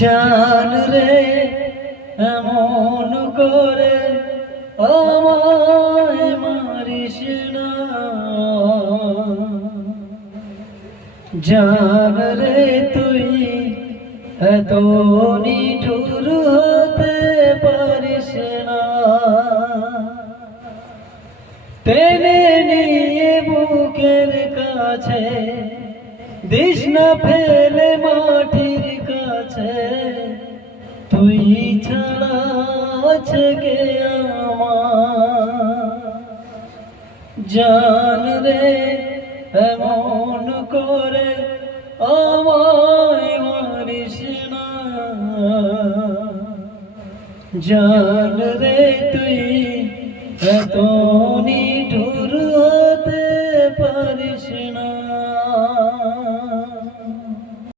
জান রে এমন করে আমায় মারিস না, জান রে তুই এত নিঠুর হতে পারিস না। টেনে নিয়ে বুকের কাছে দিস না ফেলে মাটির কাছে, তুই ছাড়া আছে কে আমার। জান রে এমন করে আমায় মারিস না, জান রে তুই